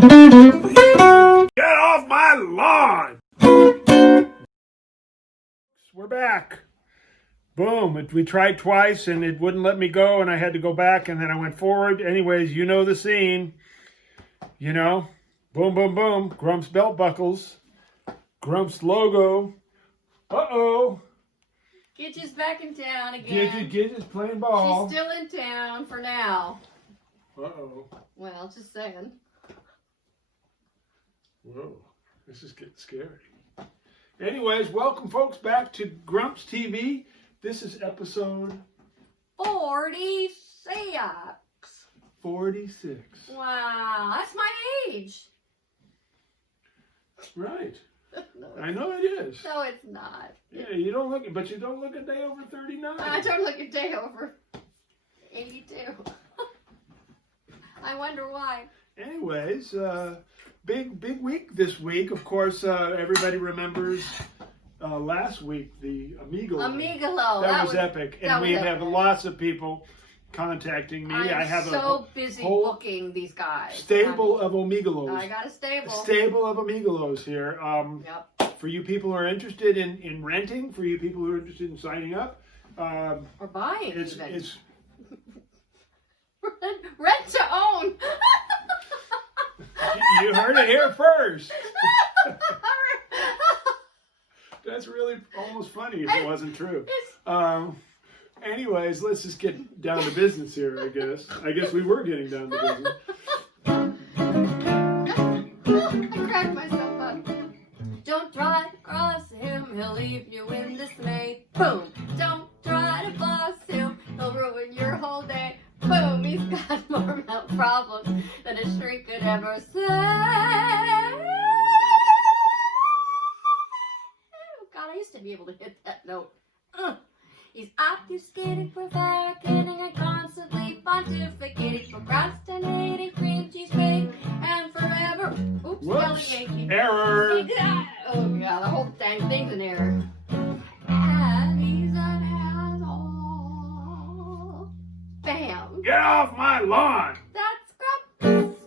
Get off my lawn! We're back. Boom. We tried twice and it wouldn't let me go and I had to go back and then I went forward. Anyways, you know the scene. You know, boom, boom, boom. Grumps belt buckles. Grumps logo. Uh-oh. Gidget's back in town again. Gidget's playing ball. She's still in town for now. Uh-oh. Well, just saying. Whoa, this is getting scary. Anyways, welcome folks back to Grumps TV. This is episode 46. 46. Wow, that's my age. Right. No, I know it is. no, it's not. Yeah, you don't look, but you don't look a day over 39. I don't look a day over 82. I wonder why. Anyways, big week this week. Of course, everybody remembers last week the Amigalo. Amigalo. That was epic, and we have lots of people contacting me. I have so busy booking these guys. Stable of Amigalos. I got a stable. A stable of Amigalos here. Yep. For you people who are interested in renting, for you people who are interested in signing up, or buying. It's rent to own. You heard it here first. That's really almost funny if it wasn't true. Anyways, let's just get down to business here, I guess. I guess we were getting down to business. I cracked myself up. Don't try to cross him, he'll leave you in dismay. Boom. Don't try to boss him, he'll ruin your whole day. Boom, he's got more mouth problems than a shrink could ever say. Oh God, I used to be able to hit that note. He's obfuscated, prevaricating, and constantly pontificating, procrastinating, cream cheese fake, and forever. Oops, whoops, yelling Yankee. error. Oh yeah, the whole dang thing's an error. And he's an asshole. Bam. Get off my lawn. That's Grumps.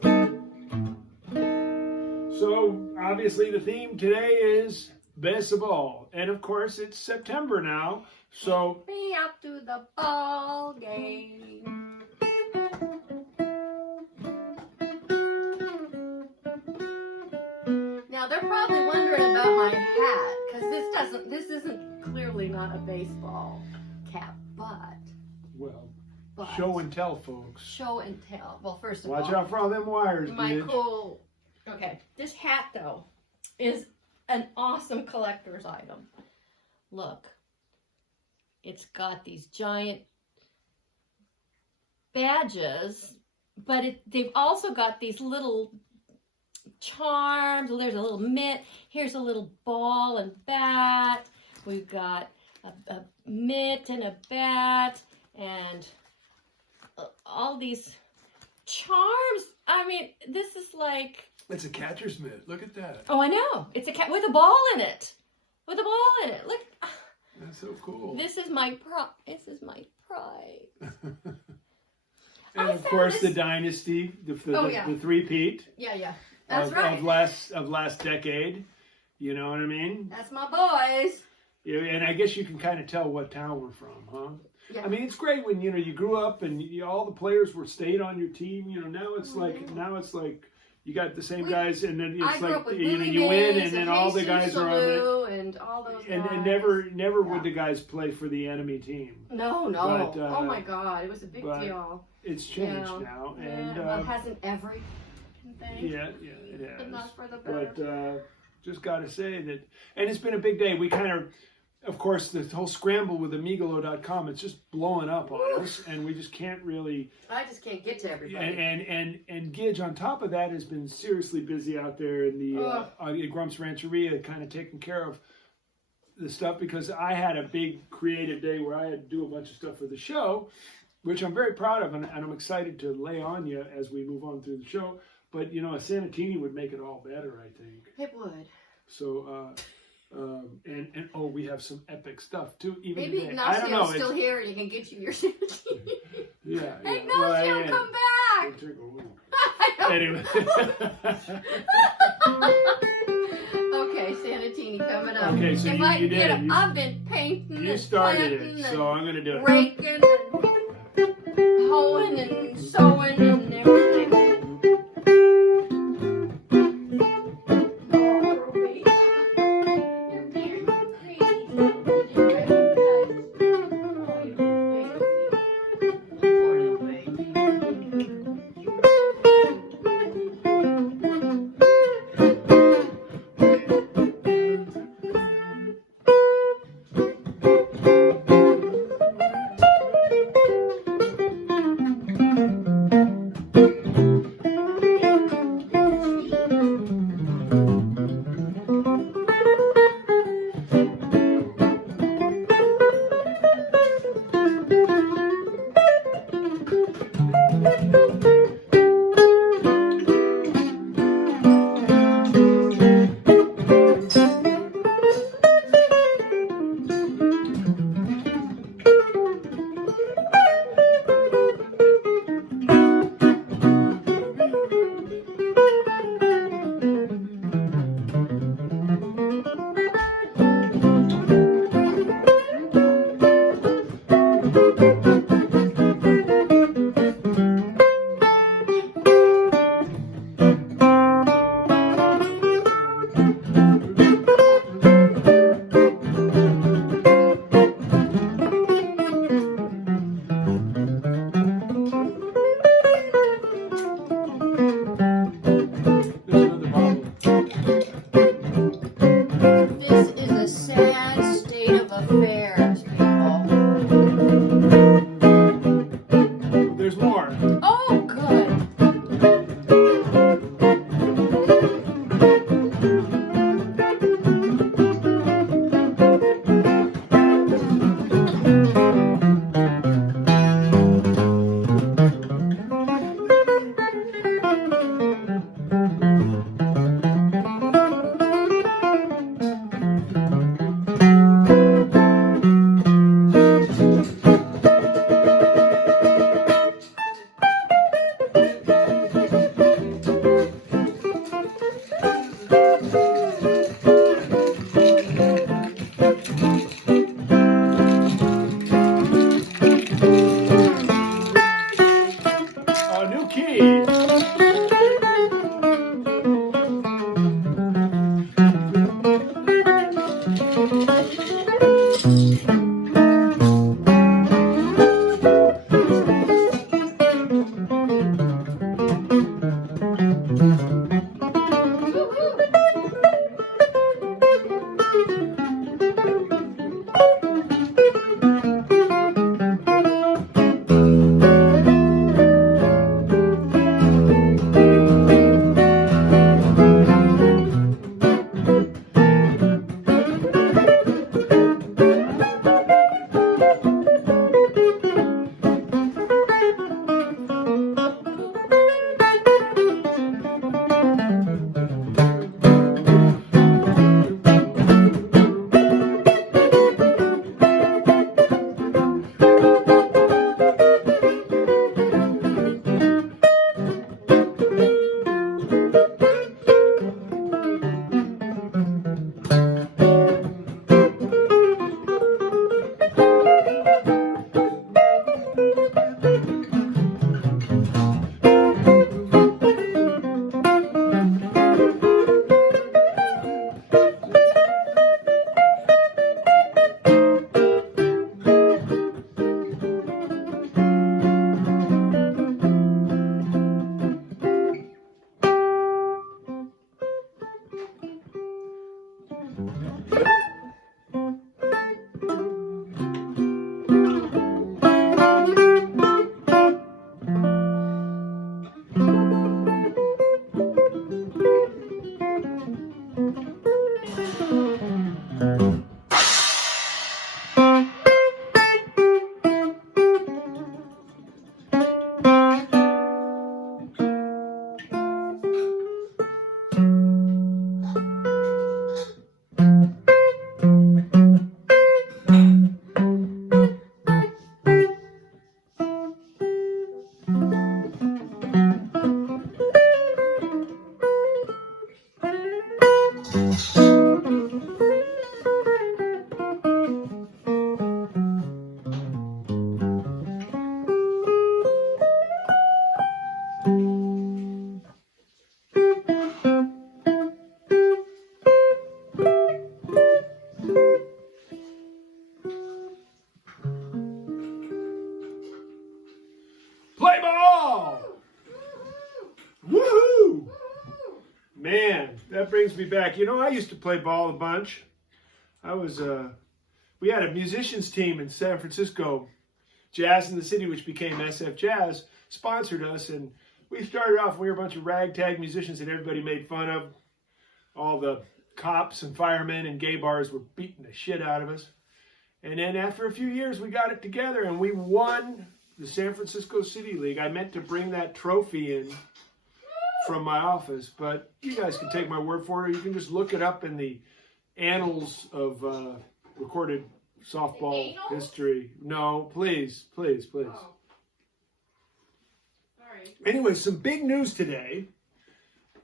So obviously the theme today is baseball, and of course it's September now. So me up to the ball game. Now they're probably wondering about my hat because this isn't clearly not a baseball cap, but show and tell, folks. Show and tell. Well, first of all, watch out for all them wires, my bitch. cool. Okay, this hat though is an awesome collector's item. Look. It's got these giant badges, but they've also got these little charms. There's a little mitt. Here's a little ball and bat. We've got a mitt and a bat and all these charms. I mean, this is like... It's a catcher's mitt. Look at that. Oh, I know. It's a cat with a ball in it. With a ball in it. Look... That's so cool. This is my pride. And of course, the dynasty, the three-peat. Yeah. That's right. Of last decade. You know what I mean? That's my boys. Yeah, and I guess you can kind of tell what town we're from, huh? Yeah. I mean, it's great when you grew up and all the players stayed on your team. Now it's like. You got the same guys, and then it's like you win, and then all the guys are on it, and all those guys. And never would the guys play for the enemy team. No. But, oh my God, it was a big deal. It's changed now, and well, hasn't every thing? Yeah, it has. But not for the better. But just got to say that, and it's been a big day. We kind of course, the whole scramble with Amigalo.com, it's just blowing up on us, and we just can't really... I just can't get to everybody. And Gidge, on top of that, has been seriously busy out there in the Grumps Rancheria, kind of taking care of the stuff, because I had a big creative day where I had to do a bunch of stuff for the show, which I'm very proud of, and I'm excited to lay on you as we move on through the show. But, a Sanatini would make it all better, I think. It would. So... and we have some epic stuff too. Even maybe today. Ignacio's still here and he can get you your Sanatini. Yeah. Ignacio, come back! Take a look. I Anyway. Okay, Sanatini coming up. Okay, so if you I did get it. him, I've been painting You and started planting it, and so I'm gonna do it. raking and hoeing and sewing and everything. Oh, Ruby. You're being crazy. You're crazy. Oh, you baby. Poor little baby. Play ball! Woohoo! Man, that brings me back. You know, I used to play ball a bunch. We had a musicians team in San Francisco. Jazz in the City, which became SF Jazz, sponsored us. And we started off, we were a bunch of ragtag musicians that everybody made fun of. All the cops and firemen and gay bars were beating the shit out of us. And then after a few years, we got it together and we won the San Francisco City League. I meant to bring that trophy in from my office, but you guys can take my word for it, or you can just look it up in the annals of recorded softball history. No, please, please, please. Oh. Sorry. Anyway, some big news today.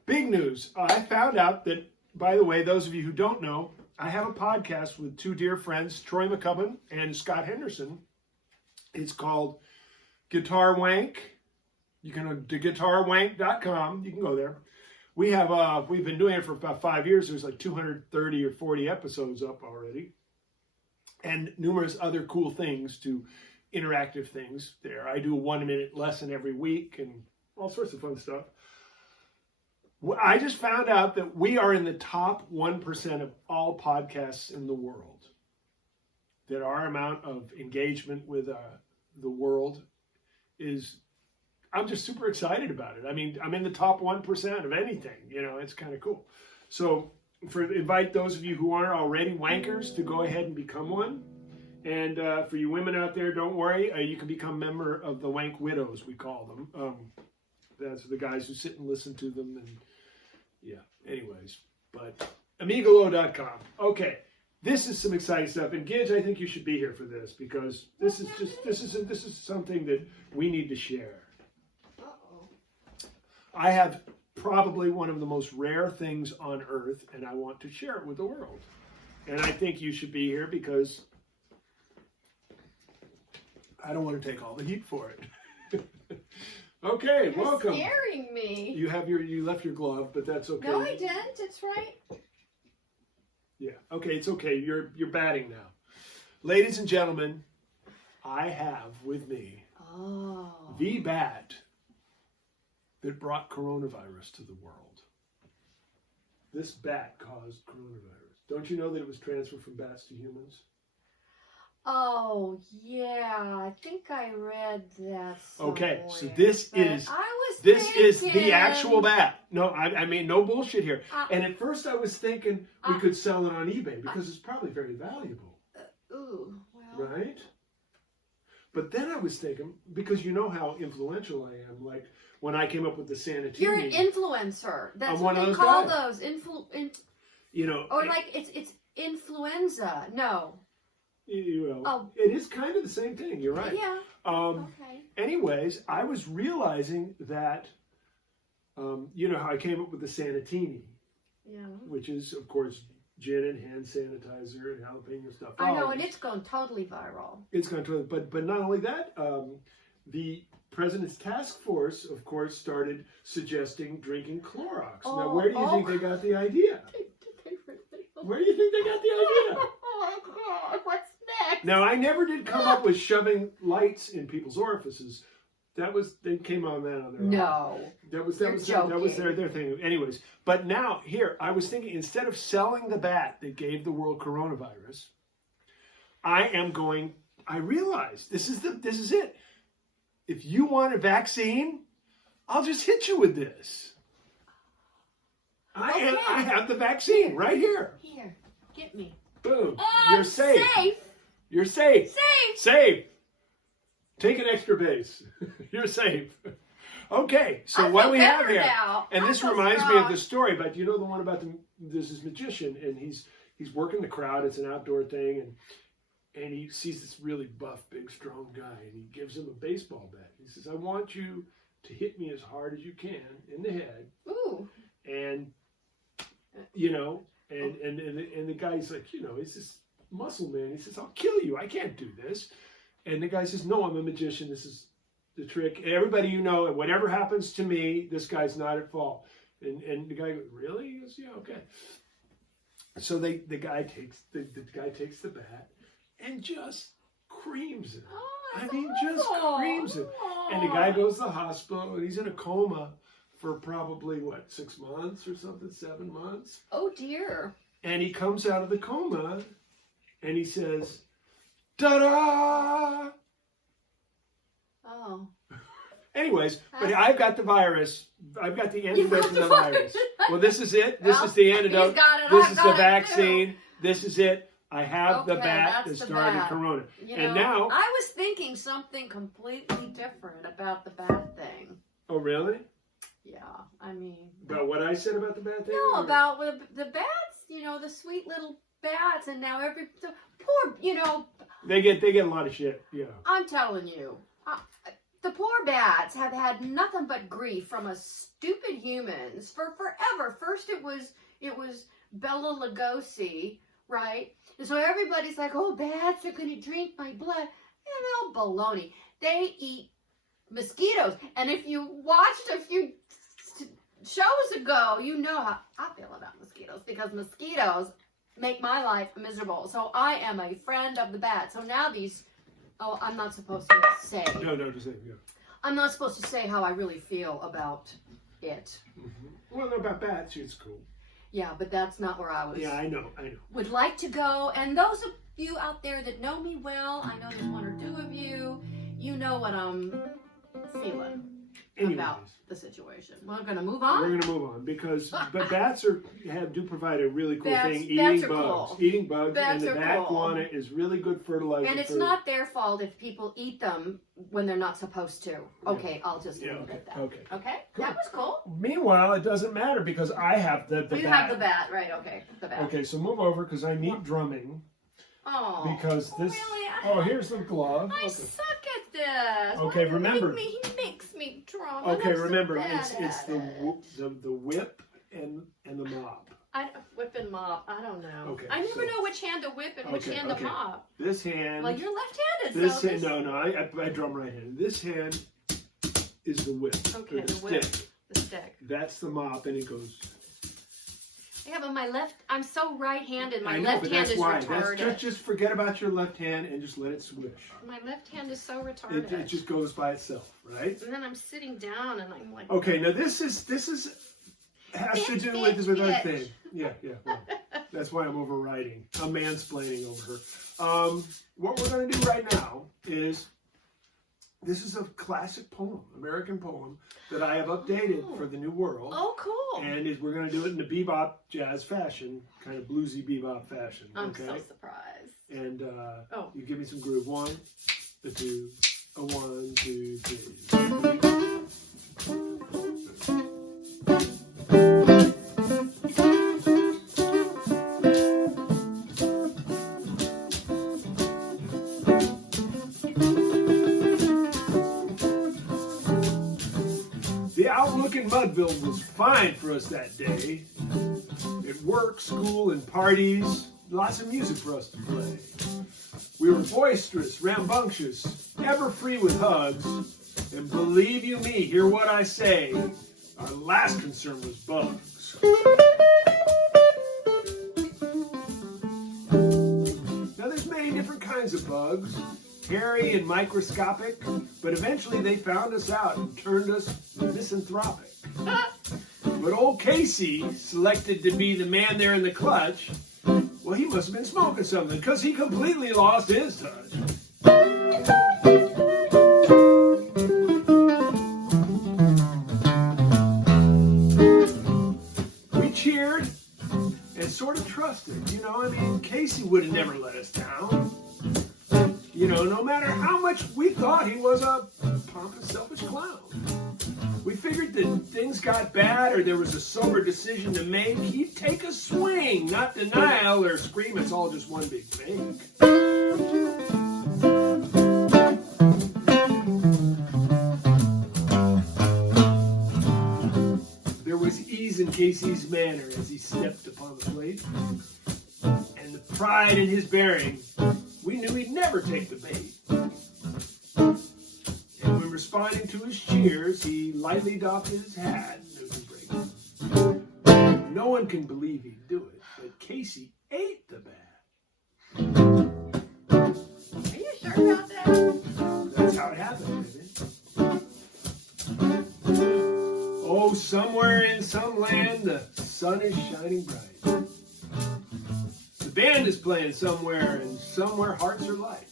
Big news. I found out that, by the way, those of you who don't know, I have a podcast with two dear friends, Troy McCubbin and Scott Henderson. It's called Guitar Wank. You can go to guitarwank.com. You can go there. We've been doing it for about 5 years. There's like 230 or 40 episodes up already. And numerous other cool things, interactive things there. I do a 1-minute lesson every week and all sorts of fun stuff. I just found out that we are in the top 1% of all podcasts in the world. That our amount of engagement with the world is, I'm just super excited about it. I mean, I'm in the top 1% of anything. You know, it's kind of cool. So invite those of you who aren't already wankers to go ahead and become one. And for you women out there, don't worry. You can become a member of the Wank Widows, we call them. That's the guys who sit and listen to them. And yeah, anyways. But amigalo.com. Okay. This is some exciting stuff, and Gidge, I think you should be here for this because this is something that we need to share. Uh-oh. I have probably one of the most rare things on earth, and I want to share it with the world. And I think you should be here because I don't want to take all the heat for it. Okay, You're welcome. Scaring me. You left your glove, but that's okay. No, I didn't. It's right. Yeah. Okay, it's okay. You're batting now. Ladies and gentlemen, I have with me the bat that brought coronavirus to the world. This bat caused coronavirus. Don't you know that it was transferred from bats to humans? Oh, yeah. I think I read that somewhere. Okay, so this is thinking, the actual bat. No, I mean, no bullshit here. And at first I was thinking we could sell it on eBay because it's probably very valuable. Ooh, well. Right? But then I was thinking, because you know how influential I am, like when I came up with the Sanitini. You're an influencer. That's I'm what one of they those call guys. those. You know. Or like it's influenza. No. It is kind of the same thing. You're right. Yeah. Okay. Anyways, I was realizing that, you know how I came up with the Sanitini. Yeah. Which is, of course, gin and hand sanitizer and jalapeno stuff. I know, and it's gone totally viral. It's gone totally, but not only that, the President's Task Force, of course, started suggesting drinking Clorox. Now, where do you think they got the idea? Where do you think they got the idea? Oh, God, what's next? Now, I never did come up with shoving lights in people's orifices. They came on that on their own. No. That was their thing. Anyways, but now here I was thinking, instead of selling the bat that gave the world coronavirus, I realized this is it. If you want a vaccine, I'll just hit you with this. Okay. I have the vaccine right here. Here, get me. Boom. Oh, You're safe. You're safe. Safe. Take an extra base. You're safe. Okay, so what do we have here? And this reminds me of the story, but you know the one about there's this magician, and he's working the crowd. It's an outdoor thing, and he sees this really buff, big, strong guy, and he gives him a baseball bat. He says, "I want you to hit me as hard as you can in the head." Ooh. And, you know, And the guy's like, you know, he's this muscle man. He says, I'll kill you. I can't do this. And the guy says, no, I'm a magician. This is the trick. Everybody, you know, whatever happens to me, this guy's not at fault. And the guy goes, really? He goes, yeah, okay. So the guy takes the bat and just creams him. Oh, I mean, just creams him. And the guy goes to the hospital, and he's in a coma for probably, 6 months or something, 7 months. Oh, dear. And he comes out of the coma, and he says, ta-da! Oh. Anyways, but I've got the virus. I've got the antidote to the virus. Well, this is it. This is the antidote. This is the vaccine. This is it. I have the bat that started Corona. And now... I was thinking something completely different about the bat thing. Oh, really? Yeah, I mean... About what I said about the bat thing? No, about the bats, you know, the sweet little bats, and now poor, you know... They get a lot of shit, yeah. I'm telling you. The poor bats have had nothing but grief from us stupid humans for forever. First it was Bela Lugosi, right? And so everybody's like, oh, bats are going to drink my blood. You know, baloney. They eat mosquitoes. And if you watched a few shows ago, you know how I feel about mosquitoes, because mosquitoes make my life miserable. So I am a friend of the bat. So now these... Oh, I'm not supposed to say. No, just say, yeah. I'm not supposed to say how I really feel about it. Mm-hmm. Well, about bats, it's cool. Yeah, but that's not where I was. Yeah, I know. Would like to go. And those of you out there that know me well, I know there's one or two of you, you know what I'm feeling about the situation. We're going to move on? We're going to move on because bats do provide a really cool thing, eating bugs. Cool. Eating bugs, Bats and the bat guana is really good fertilizer. And it's not their fault if people eat them when they're not supposed to. Okay, yeah. I'll just leave it at that. Okay? Cool. That was cool. Meanwhile, it doesn't matter because I have the bat. You have the bat, right, okay. The bat. Okay, so move over because I need drumming. Oh, because this... Really? Here's the glove. I suck at this. Okay, remember. He makes me drum. Okay, remember, it's the whip and the mop. Whip and mop. I don't know. Okay, I never know which hand to whip and which hand to mop. This hand. Well, you're left-handed. This hand. No. I drum right-handed. This hand is the whip. Okay, the whip. The stick. That's the mop, and it goes. Yeah, but I'm so right-handed. My left hand is retarded. Just forget about your left hand and just let it swish. My left hand is so retarded. It just goes by itself, right? And then I'm sitting down and I'm like... Okay, now this has to do with other thing. Yeah, well, that's why I'm overriding. I'm mansplaining over her. What we're going to do right now is... This is a classic poem, American poem, that I have updated for the New World. Oh, cool. And we're going to do it in a bebop jazz fashion, kind of bluesy bebop fashion. I'm so surprised. And you give me some groove. 1, 2, 1, 2, 3. In Mudville was fine for us that day. At work, school, and parties, lots of music for us to play. We were boisterous, rambunctious, ever free with hugs. And believe you me, hear what I say, our last concern was bugs. Now there's many different kinds of bugs. Hairy and microscopic, but eventually they found us out and turned us misanthropic. But old Casey selected to be the man there in the clutch. Well, he must have been smoking something, because he completely lost his touch. We cheered and sort of trusted. You know, I mean, Casey would have never let us down. You know, no matter how much we thought he was a pompous, selfish clown. We figured that things got bad or there was a sober decision to make, he'd take a swing, not denial or scream it's all just one big fake. There was ease in Casey's manner as he stepped upon the plate, and the pride in his bearing, we knew he'd never take the bait. And when responding to his cheers, he lightly doffed his hat. No one can believe he'd do it, but Casey ate the bat. Are you sure about that? That's how it happened, isn't it? Oh, somewhere in some land, the sun is shining bright. The band is playing somewhere, and somewhere hearts are light.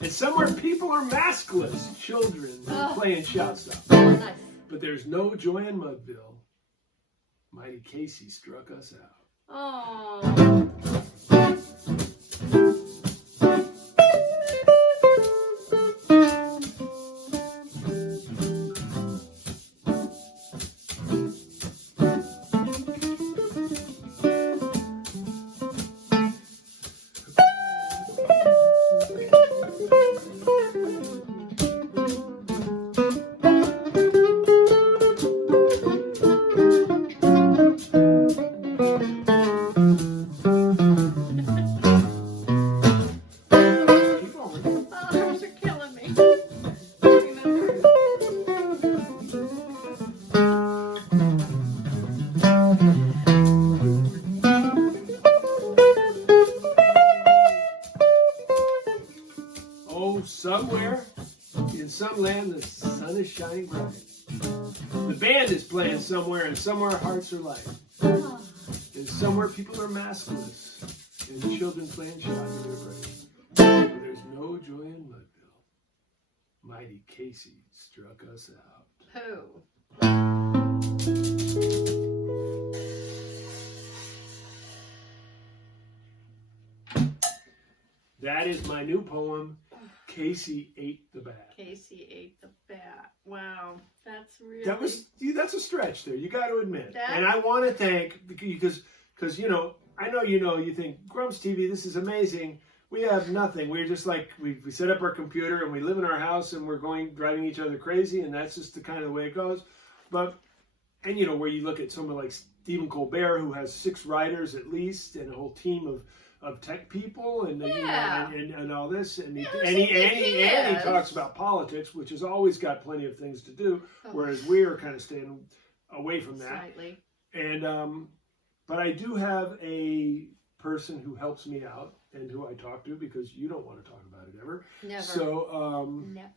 And somewhere people are maskless, children playing shout stuff. Nice. But there's no joy in Mudville. Mighty Casey struck us out. Oh. Somewhere in some land the sun is shining bright. The band is playing somewhere, and somewhere hearts are light. And somewhere people are maskless, and children playing shout in their praise. But there's no joy in Mudville. Mighty Casey struck us out. Who? That is my new poem, Casey Ate the Bat. Casey ate the bat. Wow, that's really... That's a stretch there, you got to admit. That... And I want to thank, because you know, I know you think, Grumps TV, this is amazing. We have nothing. We're just like, we set up our computer and we live in our house and we're driving each other crazy, and that's just the kind of way it goes. And you know, where you look at someone like Stephen Colbert, who has 6 writers at least, and a whole team of tech people, and yeah. and all this, and yeah, he talks about politics, which has always got plenty of things to do, whereas we're kind of staying away from that. Slightly. And but I do have a person who helps me out and who I talk to, because you don't want to talk about it ever. Never. So never.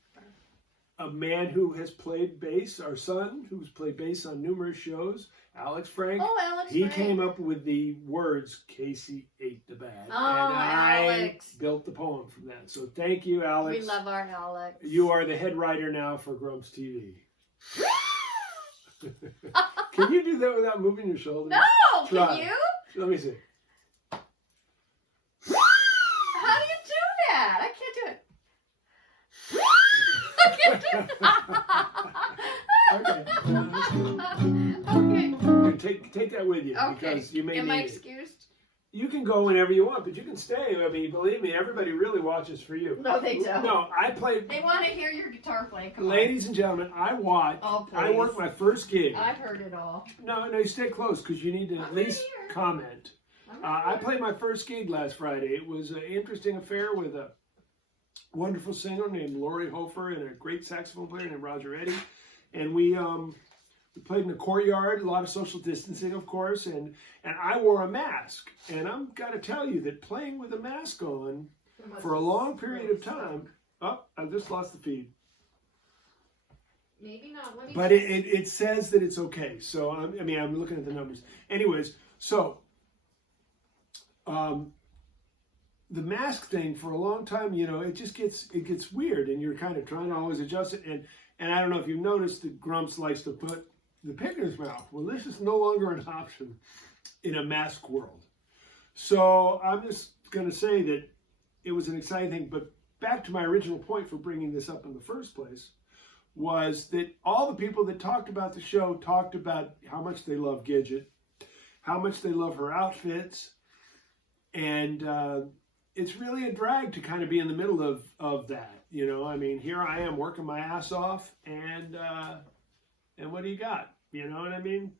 A man who has played bass, our son, who's played bass on numerous shows, Alex Frank. Oh, Alex He Frank. came up with the words, Casey ate the bat. Oh, and I Alex. built the poem from that. So thank you, Alex. We love our Alex. You are the head writer now for Grumps TV. Can you do that without moving your shoulders? No! Try. Can you? Let me see. How do you do that? I can't do it. I can't do it. Okay. Take that with you, because you may Am need I it. excused? You can go whenever you want, but you can stay. I mean, believe me, everybody really watches for you. No, they don't. No, I played. They want to hear your guitar play. Come Ladies and gentlemen, I watched. Oh, please. I worked my first gig. I've heard it all. No, you stay close, because you need to at least comment. I played my first gig last Friday. It was an interesting affair with a wonderful singer named Lori Hofer and a great saxophone player named Roger Eddy. And we played in the courtyard, a lot of social distancing, of course, and I wore a mask. And I'm got to tell you that playing with a mask on for a long period of time, I just lost the feed. Maybe not. But it says that it's okay. So, I'm looking at the numbers. Anyways, so the mask thing for a long time, you know, it gets weird, and you're kind of trying to always adjust it. And I don't know if you've noticed that Grumps likes to put the pick in his mouth. Well, this is no longer an option in a mask world. So I'm just going to say that it was an exciting thing. But back to my original point for bringing this up in the first place was that all the people that talked about the show talked about how much they love Gidget, how much they love her outfits, and it's really a drag to kind of be in the middle of that. You know, I mean, here I am working my ass off, and what do you got? You know what I mean?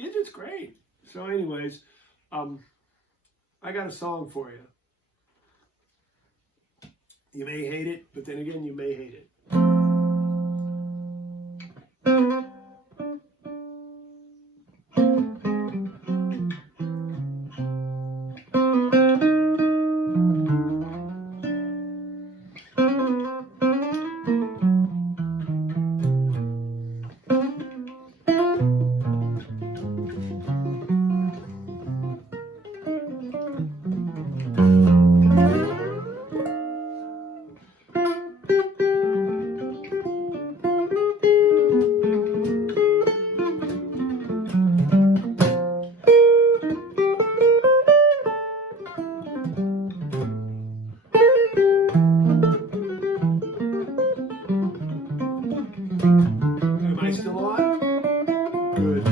Gidget's great. So anyways, I got a song for you. You may hate it, but then again, you may hate it. Am I still on? Good.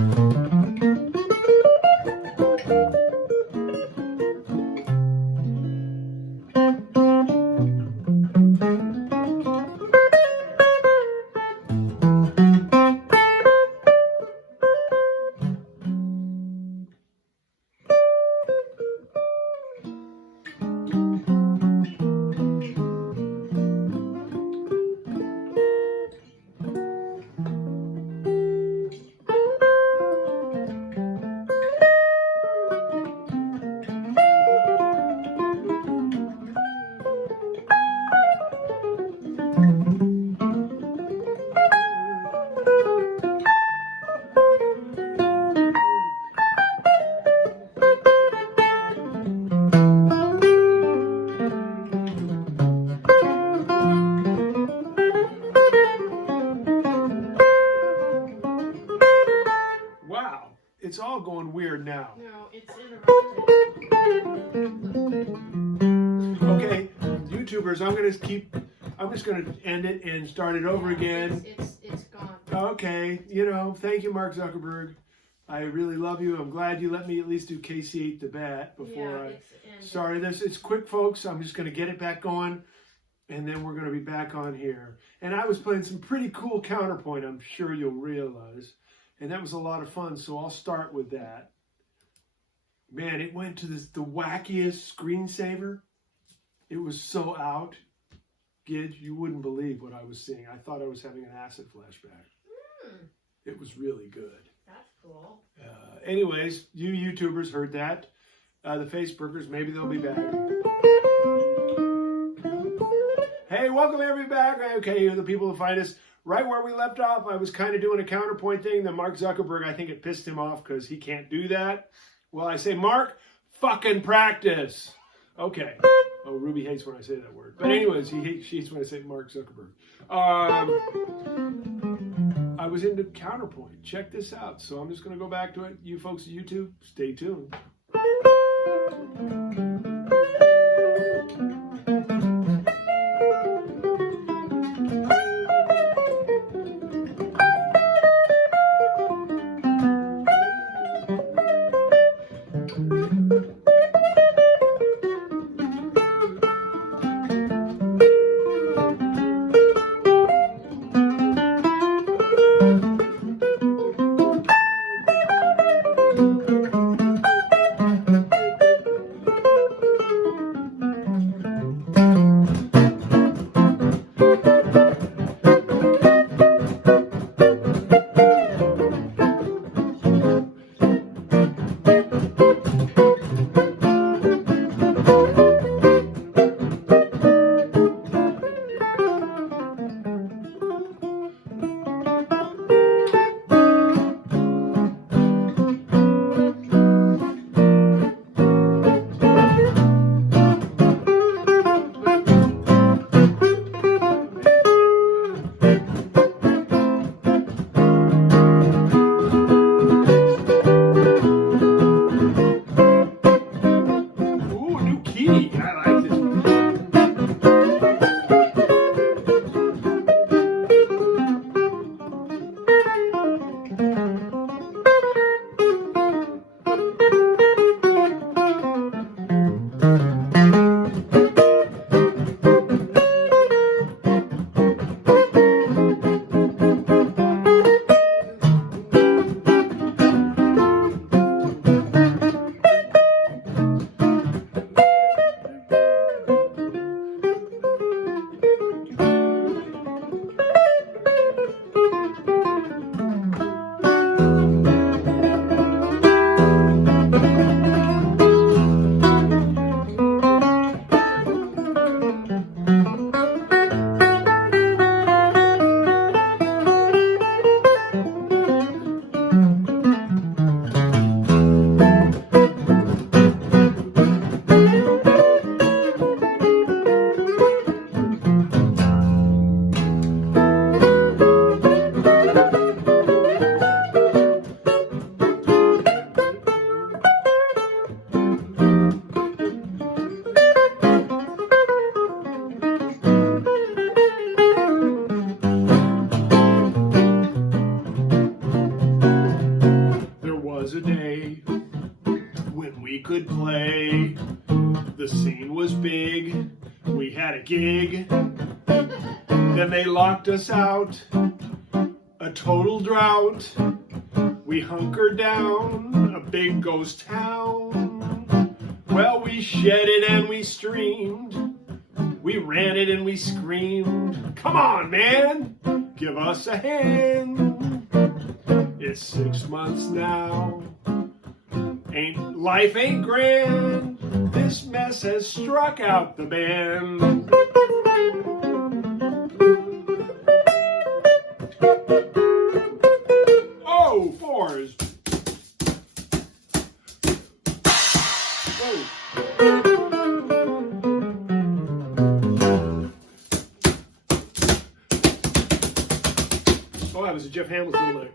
Wow, it's all going weird now. No, it's Okay, YouTubers, I'm just gonna end it and start it over again. It's gone. Okay, thank you, Mark Zuckerberg. I really love you. I'm glad you let me at least do Casey Ate the Bat before I started this. It's quick, folks. I'm just gonna get it back going, and then we're gonna be back on here. And I was playing some pretty cool counterpoint, I'm sure you'll realize. And that was a lot of fun, so I'll start with that. Man, it went to the wackiest screensaver. It was so out. Gidge, you wouldn't believe what I was seeing. I thought I was having an acid flashback. It was really good. That's cool. Anyways, you YouTubers heard that. The Facebookers, maybe they'll be back. Hey, welcome everybody back. Okay, the people who find us. Right where we left off, I was kind of doing a counterpoint thing. Then Mark Zuckerberg, I think it pissed him off because he can't do that. Well, I say, Mark, fucking practice. Okay. Oh, Ruby hates when I say that word. But anyways, she hates when I say Mark Zuckerberg. I was into counterpoint. Check this out. So I'm just going to go back to it. You folks at YouTube, stay tuned. when we could play. The scene was big, we had a gig. Then they locked us out, a total drought. We hunkered down, a big ghost town. Well, we shedded and we streamed. We ranted and we screamed. Come on, man, give us a hand. It's 6 months now. Life ain't grand. This mess has struck out the band. Oh, fours. Whoa. Oh, that was a Jeff Hamilton lick.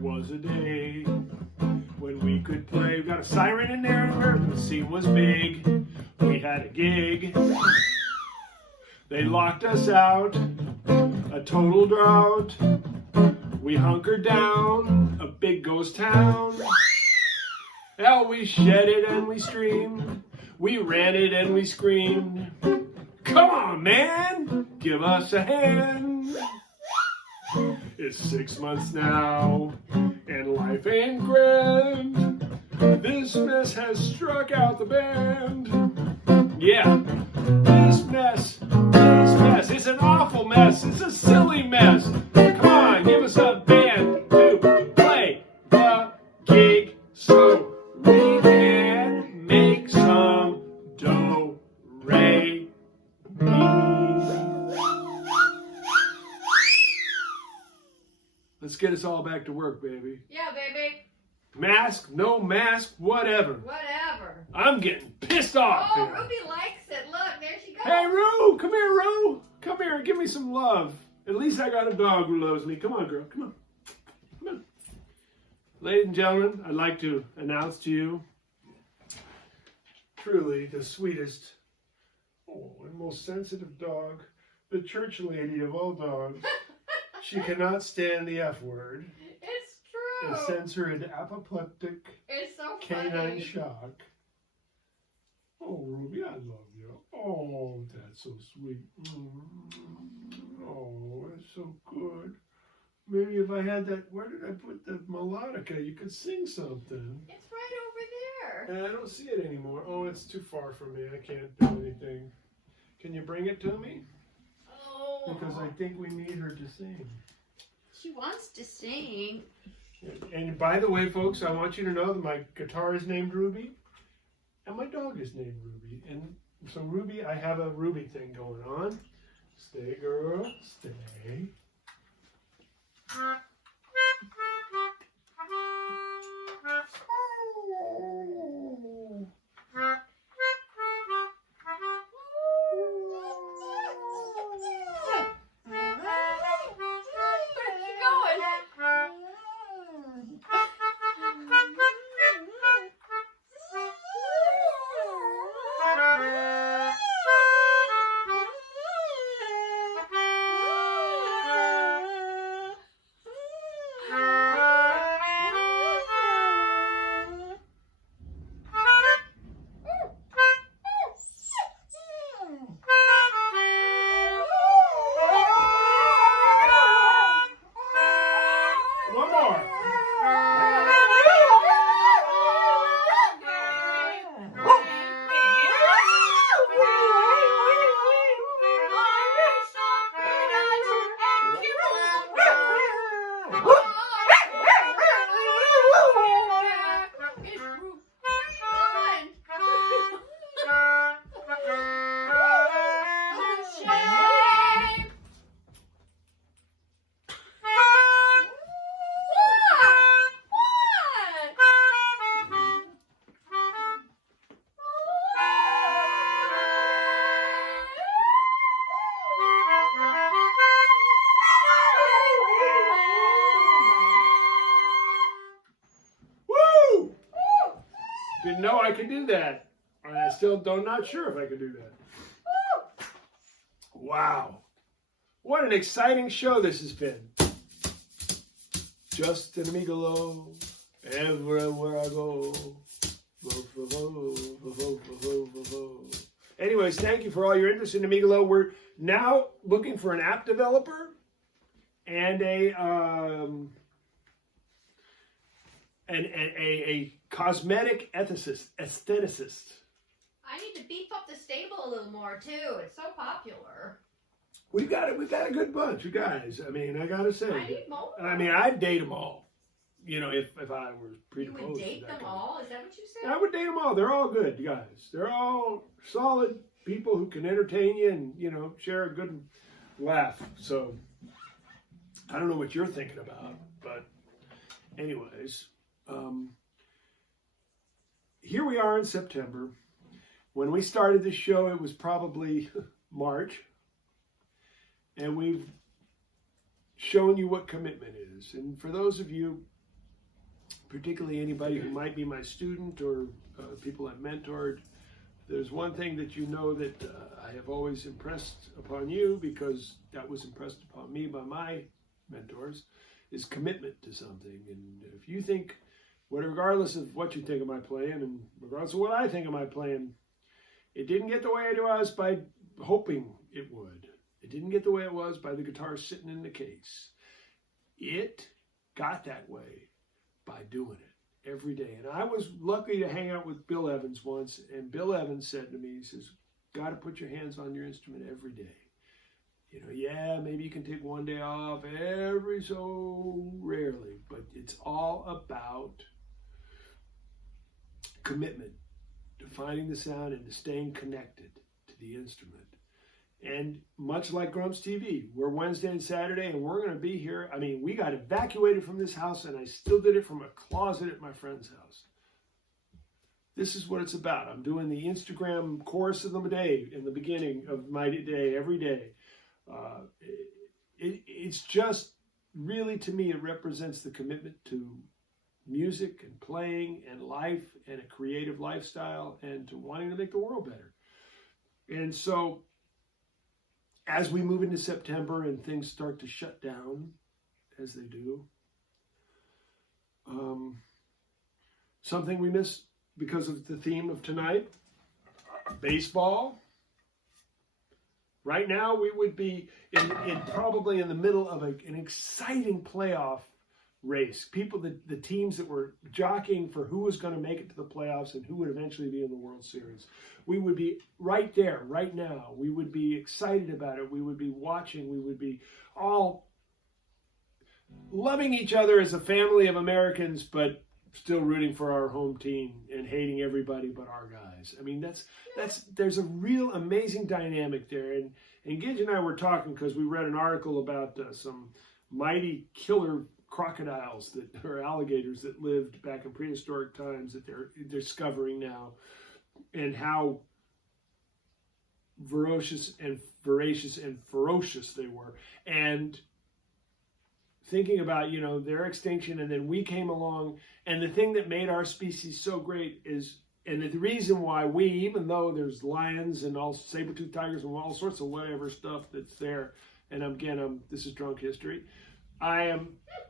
Was a day when we could play. We got a siren in there, and the scene was big. We had a gig. They locked us out, a total drought. We hunkered down, a big ghost town. Hell, we shedded and we streamed. We ranted and we screamed. Come on, man, give us a hand. It's 6 months now, and life ain't grand. This mess has struck out the band. Yeah, this mess, it's an awful mess. It's a silly mess. Come on, give us a band to play the gig so we can make some dough. Ray. Let's get us all back to work, baby. Yeah, baby. Mask, no mask, whatever. Whatever. I'm getting pissed off. Oh, here. Ruby likes it. Look, there she goes. Hey, Roo, come here, Roo. Come here and give me some love. At least I got a dog who loves me. Come on, girl. Come on. Come on. Ladies and gentlemen, I'd like to announce to you truly the sweetest and most sensitive dog, the church lady of all dogs. She cannot stand the F word. It's true. It sends her into apoplectic It's so canine funny. shock. Oh, Ruby, I love you. Oh, that's so sweet. Oh, that's so good. Maybe if I had that, where did I put the melodica? You could sing something. It's right over there. And I don't see it anymore. Oh, it's too far from me. I can't do anything. Can you bring it to me? Oh. Because I think we need her to sing. She wants to sing. And by the way, folks, I want you to know that my guitar is named Ruby, and my dog is named Ruby. And so, Ruby, I have a Ruby thing going on. Stay, girl, stay. Where'd she go? Woo! Didn't know I could do that. And I still don't not sure if I could do that. Wow. What an exciting show this has been. Just an amigolo, everywhere I go. Anyways, thank you for all your interest in Amigolo. We're now looking for an app developer and a cosmetic aestheticist. I need to beef up the stable a little more too. It's so popular. We got a good bunch of guys. I mean, I gotta say. I need more. I mean, I'd date them all. You know, if I were predisposed. You would date them all? Is that what you said? I would date them all. They're all good guys. They're all solid people who can entertain you and, you know, share a good laugh. So, I don't know what you're thinking about, but anyways, here we are in September. When we started this show, it was probably March, and we've shown you what commitment is. And for those of you, particularly anybody who might be my student or people I've mentored, there's one thing that you know that I have always impressed upon you, because that was impressed upon me by my mentors, is commitment to something. And if you think, regardless of what you think of my playing, and regardless of what I think of my playing, it didn't get the way it was by hoping it would. It didn't get the way it was by the guitar sitting in the case. It got that way by doing it every day. And I was lucky to hang out with Bill Evans once, and Bill Evans said to me, he says, got to put your hands on your instrument every day. You know, yeah, maybe you can take one day off every so rarely, but it's all about commitment to finding the sound and to staying connected to the instrument. And much like Grumps TV, we're Wednesday and Saturday, and we're going to be here. I mean, we got evacuated from this house, and I still did it from a closet at my friend's house. This is what it's about. I'm doing the Instagram chorus of the day in the beginning of my day, every day. It's just really, to me, it represents the commitment to music and playing and life and a creative lifestyle and to wanting to make the world better. And so, as we move into September and things start to shut down, as they do, something we miss because of the theme of tonight, baseball. Right now, we would be probably in the middle of an exciting playoff race. The teams that were jockeying for who was going to make it to the playoffs and who would eventually be in the World Series. We would be right there, right now. We would be excited about it. We would be watching. We would be all loving each other as a family of Americans, but still rooting for our home team and hating everybody but our guys. I mean, there's a real amazing dynamic there. And Gidget and I were talking because we read an article about some mighty killer crocodiles or alligators that lived back in prehistoric times that they're discovering now, and how voracious and ferocious they were. And thinking about, you know, their extinction, and then we came along, and the thing that made our species so great is, and the reason why we, even though there's lions and all saber-toothed tigers and all sorts of whatever stuff that's there, and again, this is drunk history,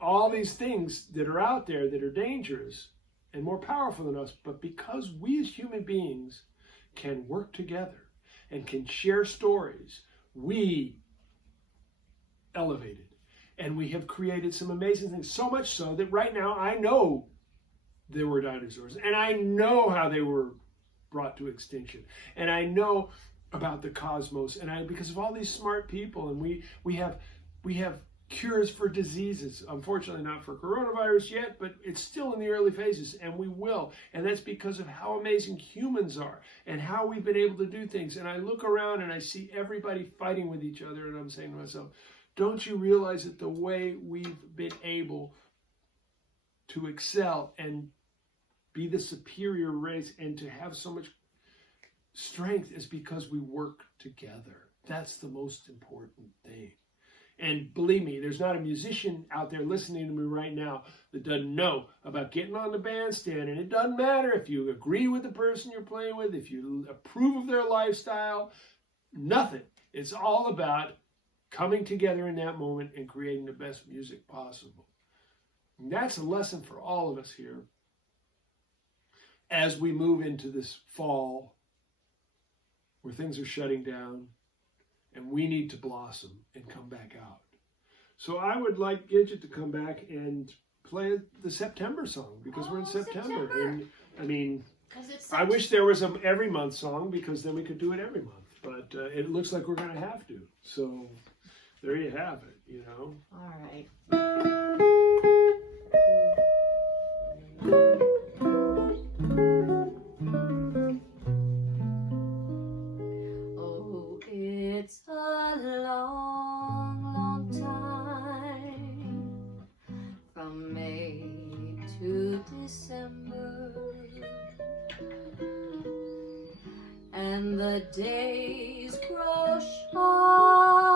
all these things that are out there that are dangerous and more powerful than us, but because we as human beings can work together and can share stories, we elevated. And we have created some amazing things, so much so that right now I know there were dinosaurs, and I know how they were brought to extinction, and I know about the cosmos, and because of all these smart people, and we have cures for diseases. Unfortunately, not for coronavirus yet, but it's still in the early phases, and we will. And that's because of how amazing humans are and how we've been able to do things. And I look around and I see everybody fighting with each other, and I'm saying to myself, don't you realize that the way we've been able to excel and be the superior race and to have so much strength is because we work together. That's the most important thing. And believe me, there's not a musician out there listening to me right now that doesn't know about getting on the bandstand. And it doesn't matter if you agree with the person you're playing with, if you approve of their lifestyle, nothing. It's all about coming together in that moment and creating the best music possible. And that's a lesson for all of us here as we move into this fall where things are shutting down. And we need to blossom and come back out. So I would like Gidget to come back and play the September song because we're in September. And I mean, I wish there was an every month song because then we could do it every month. But it looks like we're going to have to. So there you have it, you know. All right. It's a long, long time from May to December, and the days grow short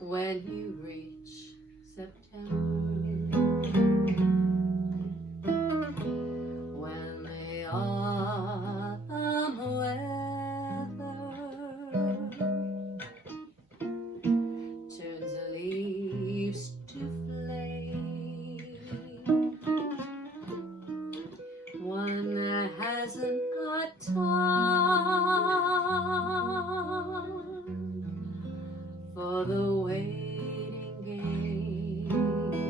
when you reach September. When the autumn turns the leaves to flame, one that hasn't got time for the waiting game.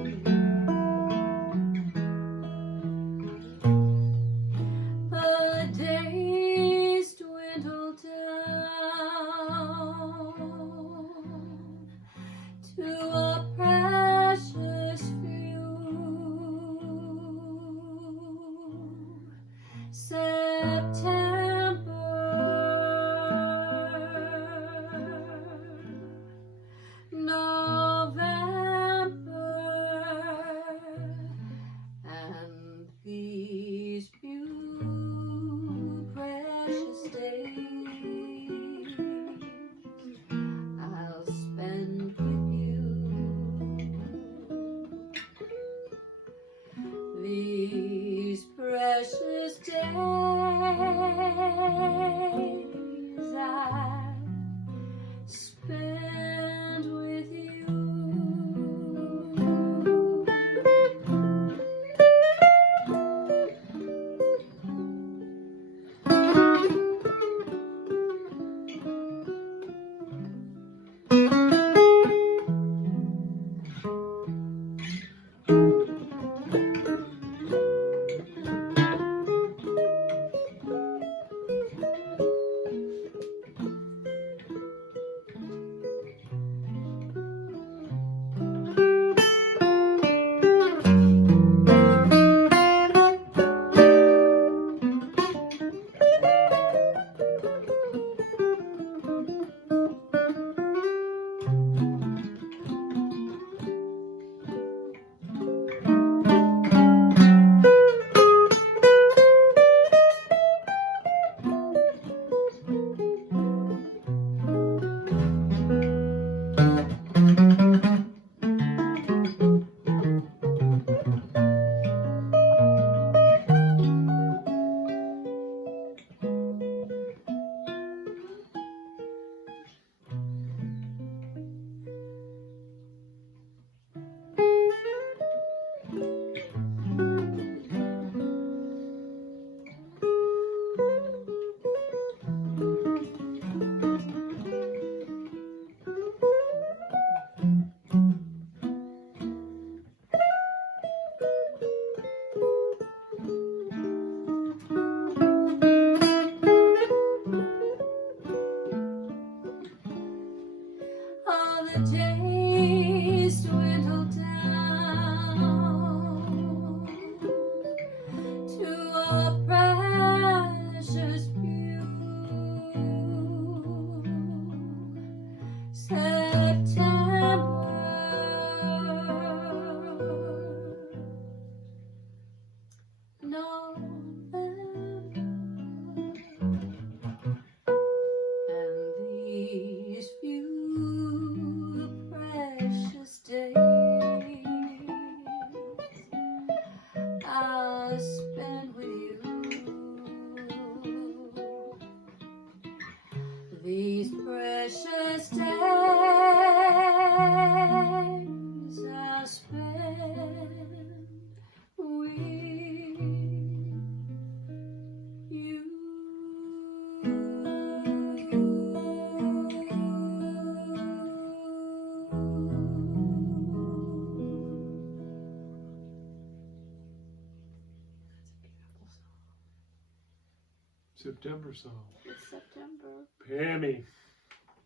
September song. It's September. Pammy.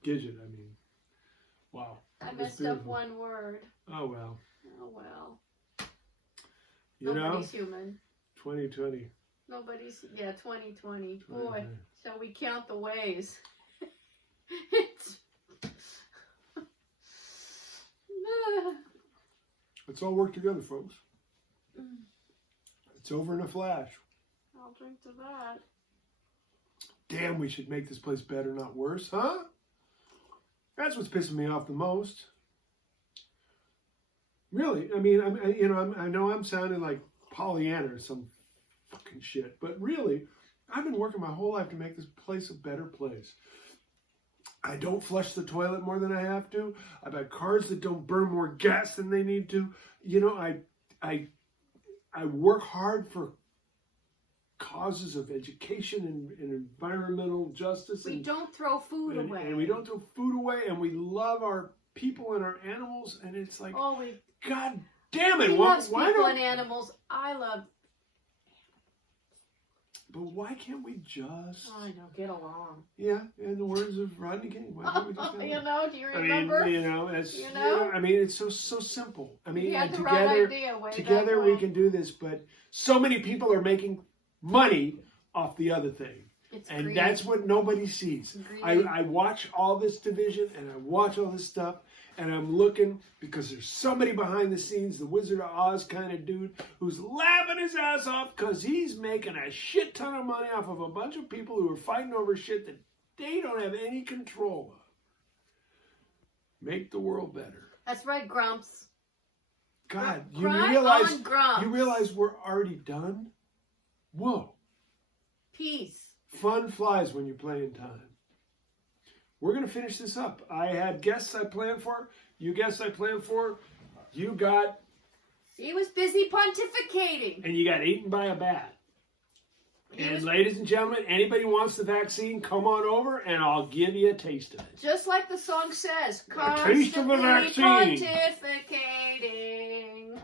Gidget, I mean. Wow. I messed up one word. Oh, well. Oh, well. Nobody's human. 2020. 2020. Boy, shall we count the ways? It's... Let's all work together, folks. It's over in a flash. I'll drink to that. Damn, we should make this place better, not worse, huh? That's what's pissing me off the most. Really, I mean, I know I'm sounding like Pollyanna or some fucking shit, but really, I've been working my whole life to make this place a better place. I don't flush the toilet more than I have to. I've had cars that don't burn more gas than they need to. You know, I work hard for causes of education and environmental justice. We don't throw food away. And we don't throw food away, and we love our people and our animals, and it's like, God damn it. He loves why people don't, and animals. I love... But why can't we just... I know, get along. Yeah, in the words of Rodney King. Why can't we just do you remember? I mean, it's so simple. I mean, and together we can do this, but so many people are making money off the other thing. And greed. That's what nobody sees. I watch all this division and I watch all this stuff and I'm looking because there's somebody behind the scenes, the Wizard of Oz kind of dude who's laughing his ass off because he's making a shit ton of money off of a bunch of people who are fighting over shit that they don't have any control of. Make the world better. That's right, Grumps. God, you realize we're already done? Whoa. Peace. Fun flies when you're playing time. We're going to finish this up. I had guests I planned for. You guests I planned for. You got... He was busy pontificating. And you got eaten by a bat. Ladies and gentlemen, anybody wants the vaccine, come on over and I'll give you a taste of it. Just like the song says, a taste of a vaccine. Pontificating.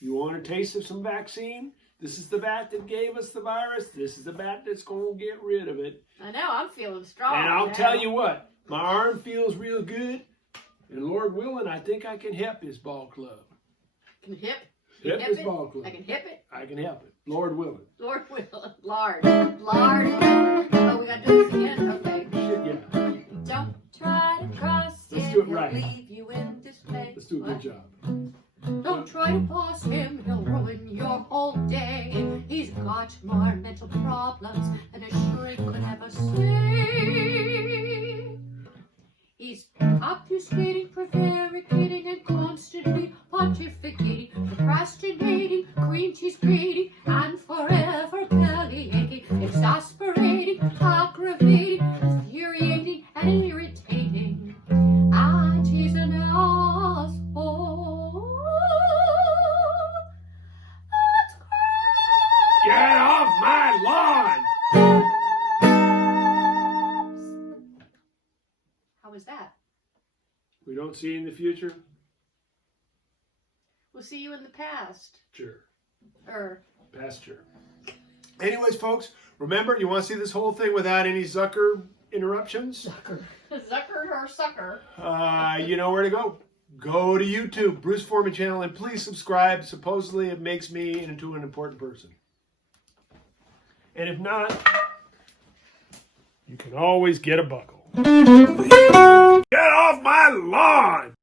You want a taste of some vaccine? This is the bat that gave us the virus. This is the bat that's going to get rid of it. I know, I'm feeling strong. And I'll tell you what, my arm feels real good. And Lord willing, I think I can help this ball club. Can hip? Hip this ball club. I can hip it? I can help it. Lord willing. Lord willing. Lard. Oh, we got to do this again? Okay. Yeah. Don't try to cross him. Let's do it right. He'll leave you in dismay. Let's do a good job. Don't try to pass him, he'll ruin your whole day. He's got more mental problems than a shrink could ever say. He's obfuscating, prevaricating, and constantly pontificating, procrastinating, cream cheese grating, and forever belly aching, exasperating, aggravating, infuriating, and irritating. And he's an asshole. Get off my lawn! How was that? We don't see you in the future? We'll see you in the past. Sure. Past, sure. Anyways, folks, remember, you want to see this whole thing without any Zucker interruptions? Zucker or sucker? You know where to go. Go to YouTube, Bruce Foreman channel, and please subscribe. Supposedly it makes me into an important person. And if not, you can always get a buckle. Get off my lawn!